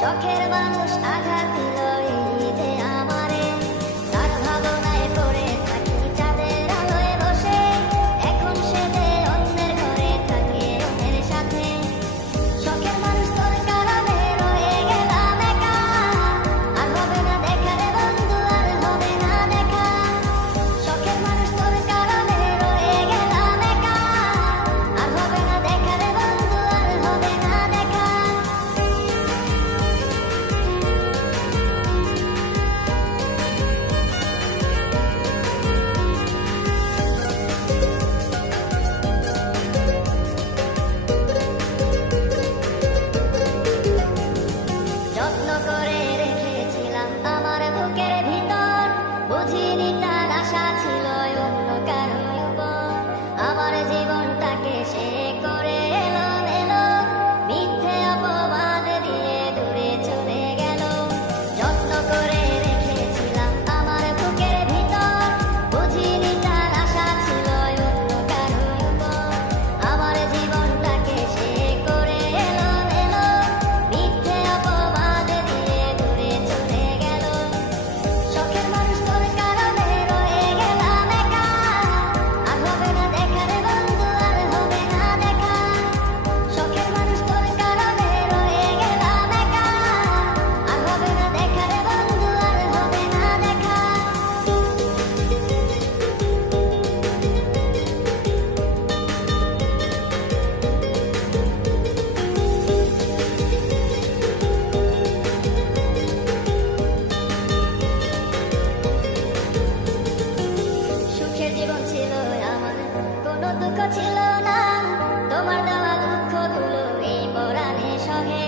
শখের মানুষ আঘাত দিল এই যে আমারে, তার ভাবনায় পড়ে থাকি চাঁদের আলোয় বসে, এখন সে যে অন্যের ঘরে থাকে অন্যের সাথে। শখের মানুষ তোর কারণে রয়ে গেলাম একা, আর হবে না দেখা রে বন্ধু, আর হবে না দেখা। শখের মানুষ তোর কারণে রয়ে গেলাম একা, আর হবে না দেখা রে বন্ধু, আর হবে না দেখা। যত্ন করে রেখেছিলাম আমার বুকের ভিতর, বুঝিনি তার আশা ছিল অন্য কারো উপর। আমার জীবনটাকে সে করে এলো এলো, মিথ্যে অপবাদ দিয়ে দূরে চলে গেল। যত্ন করে রেখেছিলাম আমার বুকের ভিতর, বুঝিনি তার আশা ছিল অন্য কারো উপর। আমার জীবনটাকে সে করে এলো এলো, মিথ্যে অপবাদ দিয়ে দূরে চলে গেল। শখের মানুষ তোর কারণে রয়ে গেলাম একা, আর হবে না দেখা রে বন্ধু, আর হবে না দেখা। শখের মানুষ তোর কারণে রয়ে গেলাম একা, আর হবে না দেখা রে বন্ধু, আর হবে না দেখা। সুখের জীবন ছিল আমার, কোনো দুঃখ ছিল না, তোমার দেওয়া দুঃখগুলো এই পরাণে সহে।